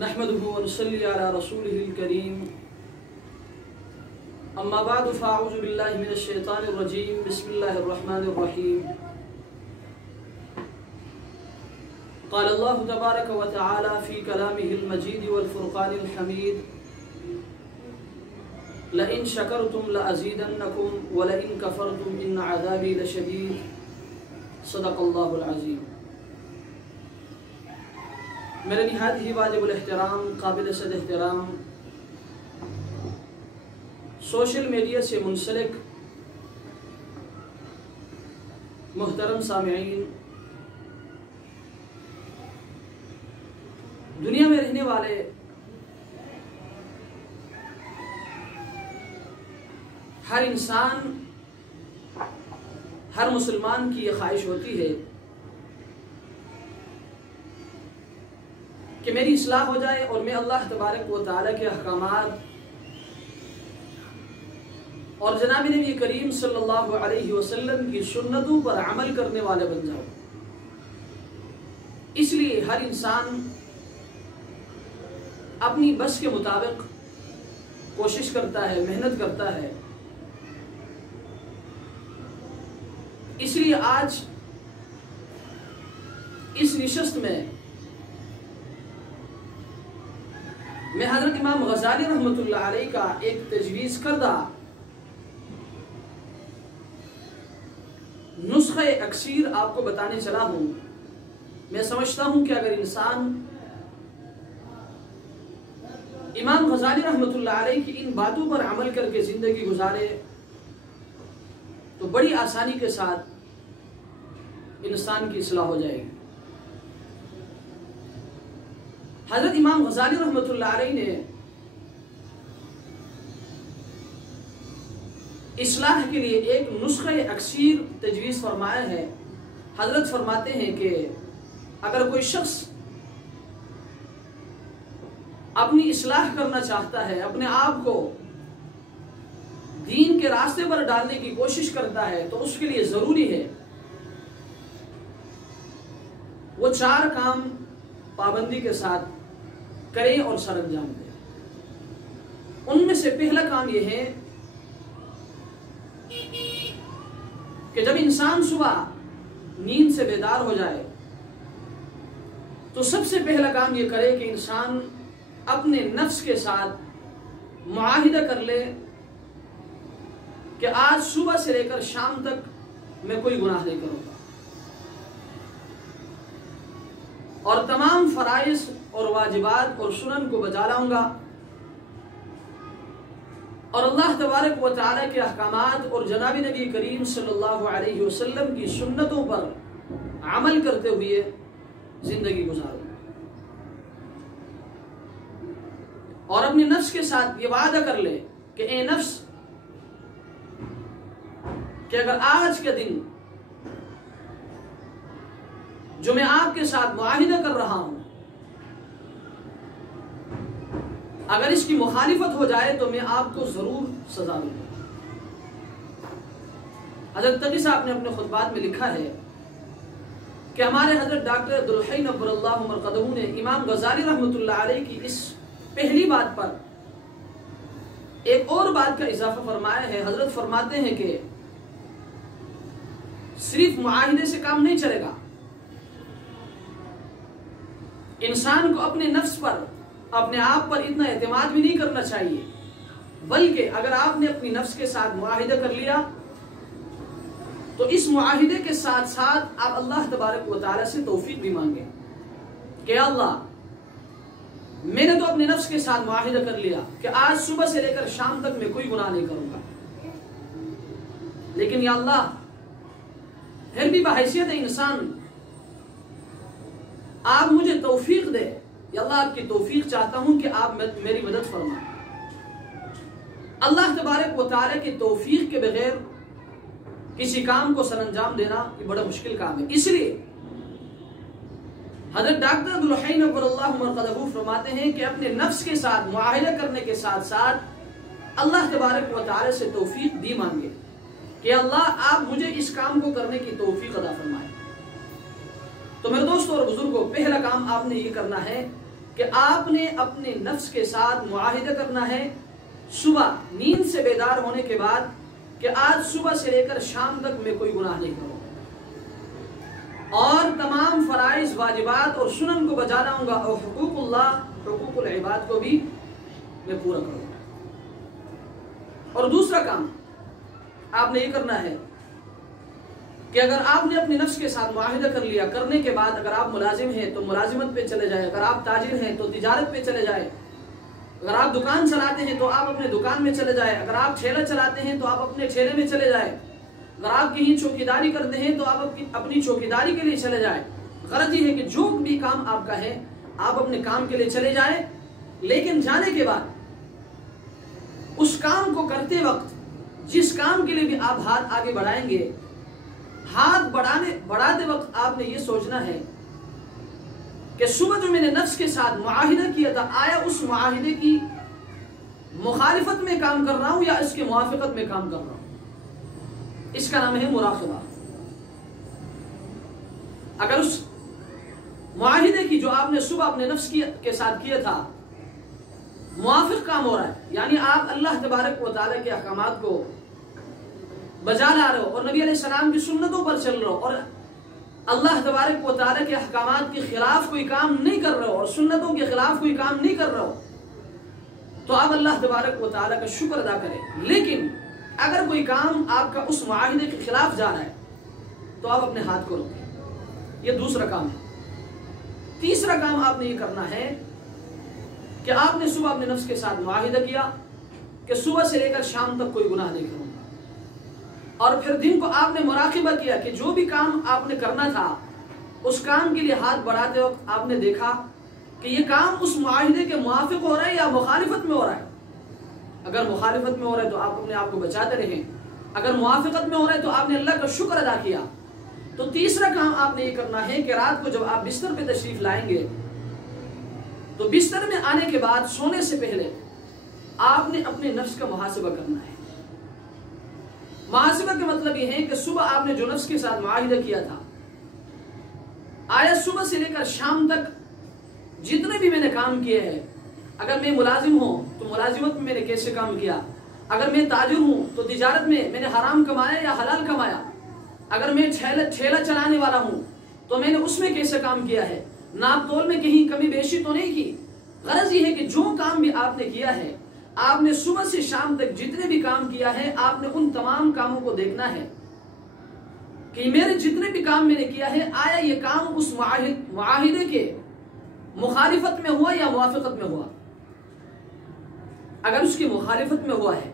نحمده ونصلي على رسوله الكريم أما بعد فأعوذ بالله من الشيطان الرجيم بسم الله الرحمن الرحيم قال الله تبارك وتعالى في كلامه المجيد والفرقان الحميد لئن شكرتم لأزيدنكم ولئن كفرتم إن عذابي لشديد صدق الله العظيم۔ میرے نہایت ہی واجب الاحترام قابل صد احترام سوشل میڈیا سے منسلک محترم سامعین، دنیا میں رہنے والے ہر انسان، ہر مسلمان کی یہ خواہش ہوتی ہے کہ میری اصلاح ہو جائے اور میں اللہ تبارک و تعالیٰ کے احکامات اور جناب نبی کریم صلی اللہ علیہ وسلم کی سنتوں پر عمل کرنے والے بن جاؤں۔ اس لیے ہر انسان اپنی بس کے مطابق کوشش کرتا ہے، محنت کرتا ہے۔ اس لیے آج اس نشست میں میں حضرت امام غزالی رحمۃ اللہ علیہ کا ایک تجویز کردہ نسخہ اکسیر آپ کو بتانے چلا ہوں۔ میں سمجھتا ہوں کہ اگر انسان امام غزالی رحمۃ اللہ علیہ کی ان باتوں پر عمل کر کے زندگی گزارے تو بڑی آسانی کے ساتھ انسان کی اصلاح ہو جائے گی۔ حضرت امام غزالی رحمۃ اللہ علیہ نے اصلاح کے لیے ایک نسخہ اکسیر تجویز فرمایا ہے۔ حضرت فرماتے ہیں کہ اگر کوئی شخص اپنی اصلاح کرنا چاہتا ہے، اپنے آپ کو دین کے راستے پر ڈالنے کی کوشش کرتا ہے، تو اس کے لیے ضروری ہے وہ 4 کام پابندی کے ساتھ کرے اور سر انجام دے۔ ان میں سے پہلا کام یہ ہے کہ جب انسان صبح نیند سے بیدار ہو جائے تو سب سے پہلا کام یہ کرے کہ انسان اپنے نفس کے ساتھ معاہدہ کر لے کہ آج صبح سے لے کر شام تک میں کوئی گناہ نہیں کروں گا اور تمام فرائض اور واجبات اور سنن کو بجا لاؤں گا اور اللہ تبارک و تعالیٰ کے احکامات اور جناب نبی کریم صلی اللہ علیہ وسلم کی سنتوں پر عمل کرتے ہوئے زندگی گزاروں گا۔ اور اپنے نفس کے ساتھ یہ وعدہ کر لے کہ اے نفس، کہ اگر آج کے دن جو میں آپ کے ساتھ معاہدہ کر رہا ہوں اگر اس کی مخالفت ہو جائے تو میں آپ کو ضرور سزا دوں گا۔ حضرت تقی صاحب نے اپنے خطبات میں لکھا ہے کہ ہمارے حضرت ڈاکٹر عبدالحی نور اللہ مرقدہ نے امام غزالی رحمۃ اللہ علیہ کی اس پہلی بات پر ایک اور بات کا اضافہ فرمایا ہے۔ حضرت فرماتے ہیں کہ صرف معاہدے سے کام نہیں چلے گا، انسان کو اپنے نفس پر، اپنے آپ پر اتنا اعتماد بھی نہیں کرنا چاہیے، بلکہ اگر آپ نے اپنی نفس کے ساتھ معاہدہ کر لیا تو اس معاہدے کے ساتھ ساتھ آپ اللہ تبارک و تعالیٰ سے توفیق بھی مانگیں کہ اللہ، میں نے تو اپنے نفس کے ساتھ معاہدہ کر لیا کہ آج صبح سے لے کر شام تک میں کوئی گناہ نہیں کروں گا، لیکن یا اللہ پھر بھی بحیثیت انسان آپ مجھے توفیق دے، یا اللہ آپ کی توفیق چاہتا ہوں کہ آپ میری مدد فرمائیں۔ اللہ تبارک و تعالیٰ کی توفیق کے بغیر کسی کام کو سر انجام دینا یہ بڑا مشکل کام ہے۔ اس لیے حضرت ڈاکٹر عبدالحی نور اللہ مرقدہ فرماتے ہیں کہ اپنے نفس کے ساتھ معاہدہ کرنے کے ساتھ ساتھ اللہ تبارک و تعالیٰ سے توفیق بھی مانگے کہ اللہ آپ مجھے اس کام کو کرنے کی توفیق عطا فرمائے۔ تو میرے دوستوں اور بزرگوں، پہلا کام آپ نے یہ کرنا ہے کہ کہ آپ نے اپنے نفس کے ساتھ معاہدہ کرنا ہے صبح نیند سے بیدار ہونے کے بعد کہ آج صبح سے لے کر شام تک میں کوئی گناہ نہیں کروں اور تمام فرائض واجبات اور سنن کو بجا لاؤں گا اور حقوق اللہ حقوق العباد کو بھی میں پورا کروں گا۔ اور دوسرا کام آپ نے یہ کرنا ہے کہ اگر آپ نے اپنے نفس کے ساتھ معاہدہ کر لیا، کرنے کے بعد اگر آپ ملازم ہیں تو ملازمت پہ چلے جائے، اگر آپ تاجر ہیں تو تجارت پہ چلے جائے، اگر آپ دکان چلاتے ہیں تو آپ اپنے دکان میں چلے جائے، اگر آپ ٹھیلا چلاتے ہیں تو آپ اپنے ٹھیلے میں چلے جائے، اگر آپ کہیں چوکیداری کرتے ہیں تو آپ اپنی چوکیداری کے لیے چلے جائے۔ غرض یہ ہے کہ جو بھی کام آپ کا ہے آپ اپنے کام کے لیے چلے جائیں، لیکن جانے کے بعد اس کام کو کرتے وقت جس کام کے لیے بھی آپ ہاتھ آگے بڑھائیں گے، ہاتھ بڑھاتے وقت آپ نے یہ سوچنا ہے کہ صبح جو میں نے نفس کے ساتھ معاہدہ کیا تھا، آیا اس معاہدے کی مخالفت میں کام کر رہا ہوں یا اس کے موافقت میں کام کر رہا ہوں؟ اس کا نام ہے مراقبہ۔ اگر اس معاہدے کی جو آپ نے صبح اپنے نفس کے ساتھ کیا تھا موافق کام ہو رہا ہے، یعنی آپ اللہ تبارک و تعالیٰ کے احکامات کو بجا لا رہے ہو اور نبی علیہ السلام کی سنتوں پر چل رہے ہو اور اللہ تبارک و تعالیٰ کے احکامات کے خلاف کوئی کام نہیں کر رہے ہو اور سنتوں کے خلاف کوئی کام نہیں کر رہے ہو، تو آپ اللہ تبارک و تعالیٰ کا شکر ادا کریں۔ لیکن اگر کوئی کام آپ کا اس معاہدے کے خلاف جا رہا ہے تو آپ اپنے ہاتھ کو روکیں۔ یہ دوسرا کام ہے۔ تیسرا کام آپ نے یہ کرنا ہے کہ آپ نے صبح اپنے نفس کے ساتھ معاہدہ کیا کہ صبح سے لے کر شام تک کوئی گناہ نہیں کروں گا، اور پھر دن کو آپ نے مراقبہ کیا کہ جو بھی کام آپ نے کرنا تھا اس کام کے لیے ہاتھ بڑھاتے وقت آپ نے دیکھا کہ یہ کام اس معاہدے کے موافق ہو رہا ہے یا مخالفت میں ہو رہا ہے۔ اگر مخالفت میں ہو رہا ہے تو آپ اپنے آپ کو بچاتے رہیں، اگر موافقت میں ہو رہا ہے تو آپ نے اللہ کا شکر ادا کیا۔ تو تیسرا کام آپ نے یہ کرنا ہے کہ رات کو جب آپ بستر پہ تشریف لائیں گے تو بستر میں آنے کے بعد سونے سے پہلے آپ نے اپنے نفس کا محاسبہ کرنا ہے۔ محاسبہ کا مطلب یہ ہے کہ صبح آپ نے جو نفس کے ساتھ معاہدہ کیا تھا، آیا صبح سے لے کر شام تک جتنے بھی میں نے کام کیے ہیں، اگر میں ملازم ہوں تو ملازمت میں نے کیسے کام کیا، اگر میں تاجر ہوں تو تجارت میں نے حرام کمایا یا حلال کمایا، اگر میں ٹھیلا چلانے والا ہوں تو میں نے اس میں کیسے کام کیا ہے، ناپ تول میں کہیں کمی بیشی تو نہیں کی۔ غرض یہ ہے کہ جو کام بھی آپ نے کیا ہے، آپ نے صبح سے شام تک جتنے بھی کام کیا ہے، آپ نے ان تمام کاموں کو دیکھنا ہے کہ میرے جتنے بھی کام میں نے کیا ہے، آیا یہ کام اس معاہدے کے مخالفت میں ہوا یا موافقت میں ہوا۔ اگر اس کی مخالفت میں ہوا ہے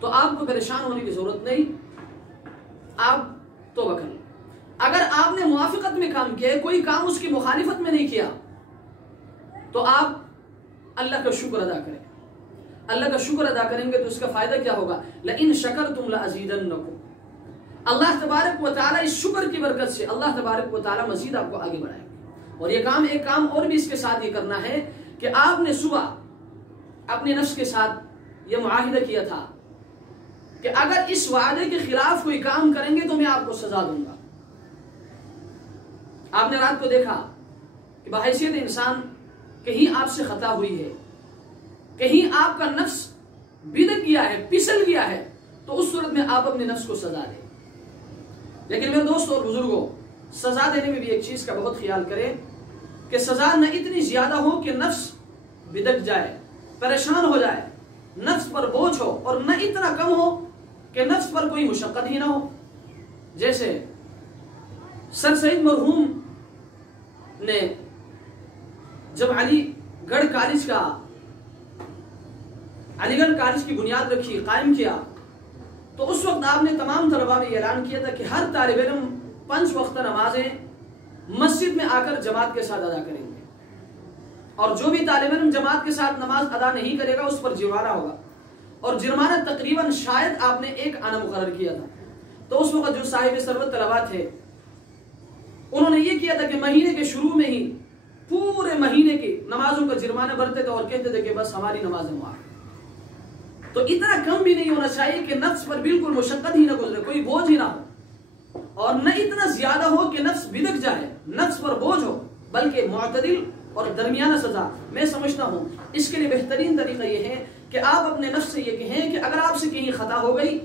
تو آپ کو پریشان ہونے کی ضرورت نہیں، آپ توبہ کر لیں۔ اگر آپ نے موافقت میں کام کیا ہے، کوئی کام اس کی مخالفت میں نہیں کیا، تو آپ اللہ کا شکر ادا کریں۔ اللہ کا شکر ادا کریں گے تو اس کا فائدہ کیا ہوگا؟ لَإِن شَكَرْتُمْ لَأَزِيدَنَّكُمْ۔ اللہ تبارک و تعالیٰ اس شکر کی برکت سے اللہ تبارک و تعالیٰ مزید آپ کو آگے بڑھائے گا۔ اور یہ کام ایک کام اور بھی اس کے ساتھ یہ کرنا ہے کہ آپ نے صبح اپنے نفس کے ساتھ یہ معاہدہ کیا تھا کہ اگر اس وعدے کے خلاف کوئی کام کریں گے تو میں آپ کو سزا دوں گا۔ آپ نے رات کو دیکھا کہ بحیثیت انسان کہیں آپ سے خطا ہوئی ہے، کہیں آپ کا نفس بدک گیا ہے، پسل گیا ہے، تو اس صورت میں آپ اپنے نفس کو سزا دیں۔ لیکن میرے دوستوں اور بزرگوں، سزا دینے میں بھی ایک چیز کا بہت خیال کریں کہ سزا نہ اتنی زیادہ ہو کہ نفس بدک جائے، پریشان ہو جائے، نفس پر بوجھ ہو، اور نہ اتنا کم ہو کہ نفس پر کوئی مشقت ہی نہ ہو۔ جیسے سر سید مرحوم نے جب علی گڑھ کالج کی بنیاد رکھی، قائم کیا، تو اس وقت آپ نے تمام طلباء میں اعلان کیا تھا کہ ہر طالب علم 5 وقتہ نمازیں مسجد میں آ کر جماعت کے ساتھ ادا کریں گے، اور جو بھی طالب علم جماعت کے ساتھ نماز ادا نہیں کرے گا اس پر جرمانہ ہوگا، اور جرمانہ تقریباً شاید آپ نے 1 آنا مقرر کیا تھا۔ تو اس وقت جو صاحب ثروت طلباء تھے انہوں نے یہ کیا تھا کہ مہینے کے شروع میں ہی پورے مہینے کی نمازوں کا جرمانہ بھرتے تھے اور کہتے تھے کہ بس ہماری نمازیں معاف۔ تو اتنا کم بھی نہیں ہونا چاہیے کہ نفس پر بالکل مشقت ہی نہ گزرے، کوئی بوجھ ہی نہ ہو، اور نہ اتنا زیادہ ہو کہ نفس بدک جائے، نفس پر بوجھ ہو، بلکہ معتدل اور درمیانہ سزا میں سمجھتا ہوں اس کے لیے بہترین طریقہ یہ ہے کہ آپ اپنے نفس سے یہ کہیں کہ اگر آپ سے کہیں خطا ہو گئی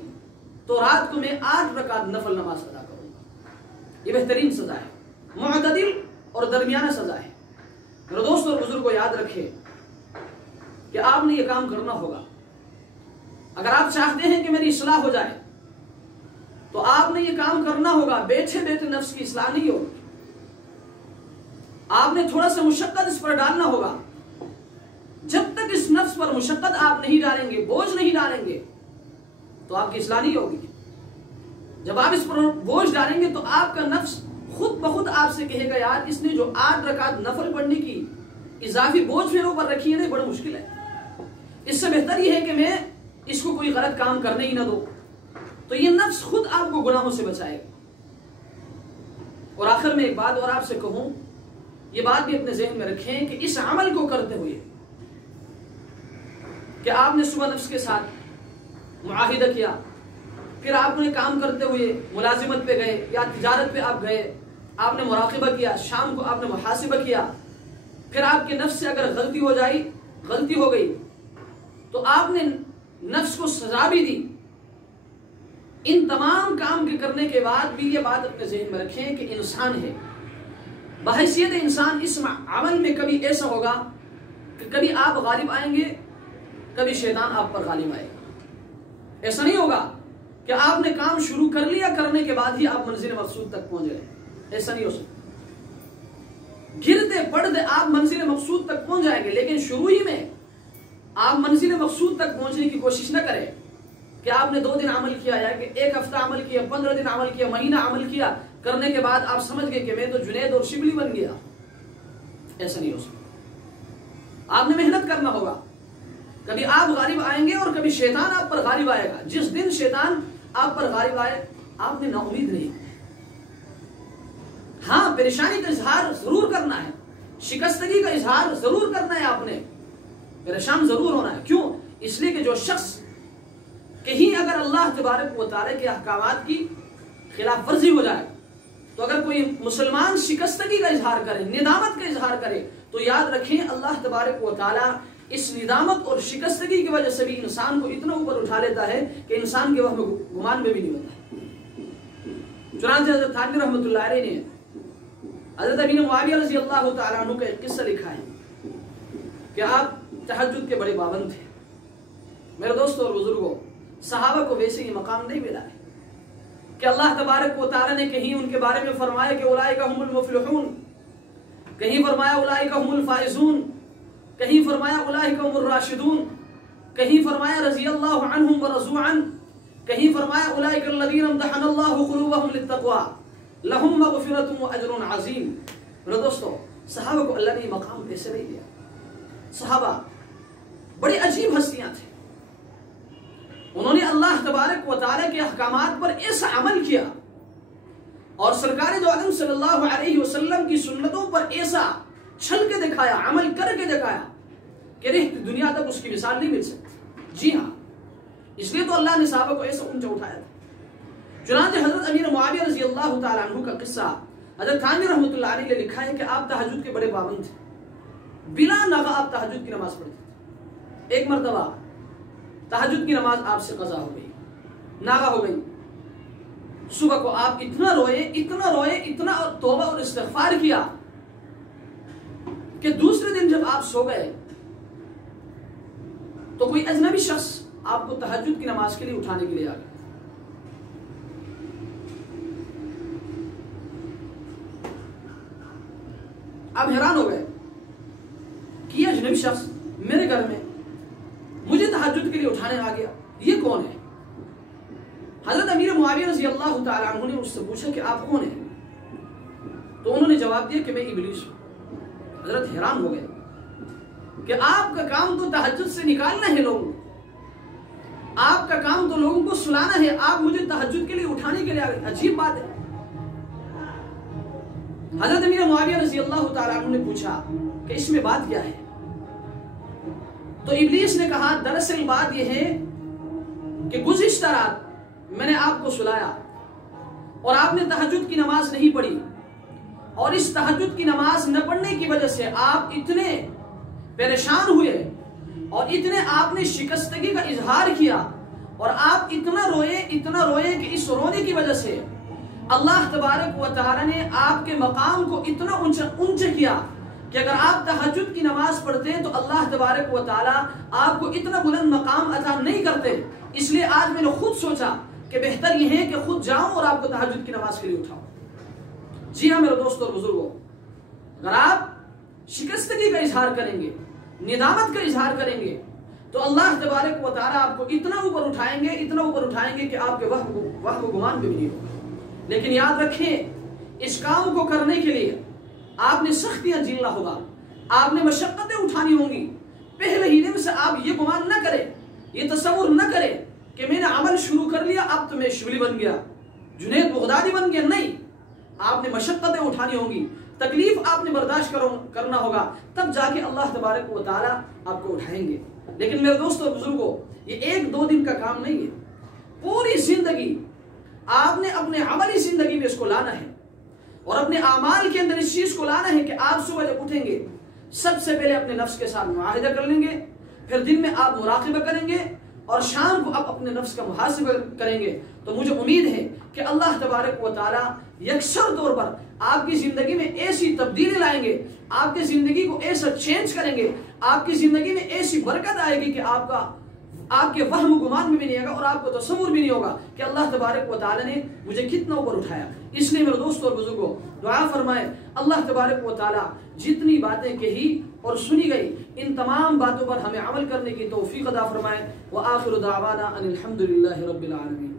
تو رات کو میں 8 رکعت نفل نماز ادا کروں گا۔ یہ بہترین سزا ہے، معتدل اور درمیانہ سزا ہے۔ میرے دوست اور بزرگوں، یاد رکھے کہ آپ نے یہ کام کرنا ہوگا۔ اگر آپ چاہتے ہیں کہ میری اصلاح ہو جائے تو آپ نے یہ کام کرنا ہوگا۔ بیٹھے بیٹھے نفس کی اصلاح نہیں ہوگی، آپ نے تھوڑا سا مشقت اس پر ڈالنا ہوگا۔ جب تک اس نفس پر مشقت آپ نہیں ڈالیں گے، بوجھ نہیں ڈالیں گے، تو آپ کی اصلاح نہیں ہوگی۔ جب آپ اس پر بوجھ ڈالیں گے تو آپ کا نفس خود بخود آپ سے کہے گا یار اس نے جو 8 رکعت نفل پڑھنے کی اضافی بوجھ میرے اوپر رکھی ہے نا، بڑا مشکل ہے۔ اس سے بہتر یہ ہے کہ میں اس کو کوئی غلط کام کرنے ہی نہ دو۔ تو یہ نفس خود آپ کو گناہوں سے بچائے گا۔ اور آخر میں ایک بات اور آپ سے کہوں، یہ بات بھی اپنے ذہن میں رکھیں کہ اس عمل کو کرتے ہوئے کہ آپ نے صبح نفس کے ساتھ معاہدہ کیا، پھر آپ نے کام کرتے ہوئے ملازمت پہ گئے یا تجارت پہ آپ گئے، آپ نے مراقبہ کیا، شام کو آپ نے محاسبہ کیا، پھر آپ کے نفس سے اگر غلطی ہو گئی تو آپ نے نفس کو سزا بھی دی۔ ان تمام کام کے کرنے کے بعد بھی یہ بات اپنے ذہن میں رکھیں کہ انسان ہے، بحیثیت انسان اس عمل میں کبھی ایسا ہوگا کہ کبھی آپ غالب آئیں گے، کبھی شیطان آپ پر غالب آئے گا۔ ایسا نہیں ہوگا کہ آپ نے کام شروع کر لیا، کرنے کے بعد ہی آپ منزل مقصود تک پہنچ گئے، ایسا نہیں ہو سکتا۔ گرتے پڑھتے آپ منزل مقصود تک پہنچ جائیں گے، لیکن شروع ہی میں آپ منزل مقصود تک پہنچنے کی کوشش نہ کریں کہ آپ نے 2 دن عمل کیا یا کہ 1 ہفتہ عمل کیا، 15 دن عمل کیا، مہینہ عمل کیا، کرنے کے بعد آپ سمجھ گئے کہ میں تو جنید اور شبلی بن گیا۔ ایسا نہیں ہو سکتا۔ آپ نے محنت کرنا ہوگا، کبھی آپ غالب آئیں گے اور کبھی شیطان آپ پر غالب آئے گا۔ جس دن شیطان آپ پر غالب آئے آپ نے نا امید نہیں، ہاں پریشانی کا اظہار ضرور کرنا ہے، شکستگی کا اظہار ضرور کرنا ہے، آپ نے پریشان ضرور ہونا ہے۔ کیوں؟ اس لیے کہ جو شخص کہیں اگر اللہ تبارک و تعالی کے احکامات کی خلاف ورزی ہو جائے، تو اگر کوئی مسلمان شکستگی کا اظہار کرے، ندامت کا اظہار کرے، تو یاد رکھیں اللہ تبارک و تعالی اس ندامت اور شکستگی کی وجہ سے بھی انسان کو اتنا اوپر اٹھا لیتا ہے کہ انسان کے وہم گمان میں بھی نہیں ہوتا۔ چنانچہ حضرت تھانوی رحمۃ اللہ علیہ نے حضرت ابی معاویہ رضی اللہ تعالیٰ عنہ کا ایک قصہ لکھا ہے کہ آپ تہجد کے بڑے پابند تھے۔ میرے دوستوں اور بزرگوں، صحابہ کو ویسے یہ مقام نہیں ملا ہے کہ اللہ تبارک و تعالیٰ نے کہیں ان کے بارے میں فرمایا کہ اولئک هم المفلحون، کہیں فرمایا اولئک هم الفائزون، کہیں فرمایا اولئک هم الراشدون، کہیں فرمایا رضی اللہ عنہم ورضوا عنہ، کہیں فرمایا اولئک الذین امتحن اللہ قلوبهم للتقوی لهم مغفرۃ واجر عظیم۔ میرے دوستو، صحابہ کو اللہ نے یہ مقام ایسے نہیں دیا۔ صحابہ بڑی عجیب ہستیاں تھے، انہوں نے اللہ تبارک و تعالی کے احکامات پر ایسا عمل کیا اور سرکار دو عالم صلی اللہ علیہ وسلم کی سنتوں پر ایسا چھل کے دکھایا، عمل کر کے دکھایا کہ دنیا تک اس کی مثال نہیں مل سکتی۔ جی ہاں، اس لیے تو اللہ نے صحابہ کو ایسا اونچا اٹھایا تھا۔ چنانچہ حضرت امیر معاویہ رضی اللہ تعالیٰ عنہ کا قصہ حضرت تھانوی رحمۃ اللہ علیہ نے لکھا ہے کہ آپ تہجد کے بڑے پابند تھے، بلا ناغہ آپ تہجد کی نماز پڑھتے تھے۔ ایک مرتبہ تہجد کی نماز آپ سے قضا ہو گئی، ناغہ ہو گئی۔ صبح کو آپ اتنا روئے اتنا توبہ اور استغفار کیا کہ دوسرے دن جب آپ سو گئے تو کوئی اجنبی شخص آپ کو تہجد کی نماز کے لیے اٹھانے کے لیے آ گیا۔ آپ حیران ہو گئے کہ یہ اجنبی شخص میرے گھر میں مجھے تہجد کے لیے اٹھانے آ گیا، یہ کون ہے؟ حضرت امیر معاویہ رضی اللہ تعالیٰ عنہ نے اس سے پوچھا کہ آپ کون ہیں؟ تو انہوں نے جواب دیا کہ میں ابلیس ہوں۔ حضرت حیران ہو گئے کہ آپ کا کام تو تہجد سے نکالنا ہے لوگوں کو، آپ کا کام تو لوگوں کو سلانا ہے، آپ مجھے تہجد کے لیے اٹھانے کے لیے آ گئے، عجیب بات ہے۔ حضرت امیر معاویہ رضی اللہ تعالیٰ عنہ نے پوچھا کہ اس میں بات کیا ہے؟ تو ابلیس نے کہا دراصل بات یہ ہے کہ گزشتہ رات میں نے آپ کو سلایا اور آپ نے تہجد کی نماز نہیں پڑھی، اور اس تہجد کی نماز نہ پڑھنے کی وجہ سے آپ اتنے پریشان ہوئے اور اتنے آپ نے شکستگی کا اظہار کیا اور آپ اتنا روئے کہ اس رونے کی وجہ سے اللہ تبارک و تعالی نے آپ کے مقام کو اتنا اونچا کیا کہ اگر آپ تہجد کی نماز پڑھتے ہیں تو اللہ تبارک و تعالی آپ کو اتنا بلند مقام عطا نہیں کرتے. اس لیے آج میں نے خود سوچا کہ بہتر یہ ہے کہ خود جاؤں اور آپ کو تہجد کی نماز کے لیے اٹھاؤں. جی ہاں میرے دوستوں اور بزرگوں، اگر آپ شکستگی کا اظہار کریں گے، ندامت کا اظہار کریں گے تو اللہ تبارک و تعالی آپ کو اتنا اوپر اٹھائیں گے کہ آپ کے وہم و گمان بھی نہیں ہوگا. لیکن یاد رکھیں، اس کام کو کرنے کے لیے آپ نے سختیاں جھیلنا ہوگا، آپ نے مشقتیں اٹھانی ہوں گی. پہلے ہی دن سے آپ یہ گمان نہ کریں، یہ تصور نہ کریں کہ میں نے عمل شروع کر لیا اب تو میں شبلی بن گیا، جنید بغدادی بن گیا. نہیں، آپ نے مشقتیں اٹھانی ہوں گی، تکلیف آپ نے برداشت کرنا ہوگا، تب جا کے اللہ تبارک و تعالی آپ کو اٹھائیں گے. لیکن میرے دوستوں اور بزرگوں، یہ 1-2 دن کا کام نہیں ہے، پوری زندگی آپ نے اپنے عملی زندگی میں اس کو لانا ہے اور اپنے اعمال کے اندر اس چیز کو لانا ہے کہ آپ صبح جب اٹھیں گے سب سے پہلے اپنے نفس کے ساتھ معاہدہ کر لیں گے، پھر دن میں آپ مراقبہ کریں گے اور شام کو آپ اپنے نفس کا محاسبہ کریں گے. تو مجھے امید ہے کہ اللہ تبارک و تعالی یکسر طور پر آپ کی زندگی میں ایسی تبدیلی لائیں گے، آپ کی زندگی کو ایسا چینج کریں گے، آپ کی زندگی میں ایسی برکت آئے گی کہ آپ کے وہم و گمان میں بھی نہیں ہوگا اور آپ کو تصور بھی نہیں ہوگا کہ اللہ تبارک و تعالی نے مجھے کتنا اوپر اٹھایا. اس لیے میرے دوستوں اور بزرگوں، دعا فرمائیں اللہ تبارک و تعالی جتنی باتیں کہی اور سنی گئی ان تمام باتوں پر ہمیں عمل کرنے کی توفیق عطا فرمائے. وآخر دعوانا ان الحمد للہ رب العالمین.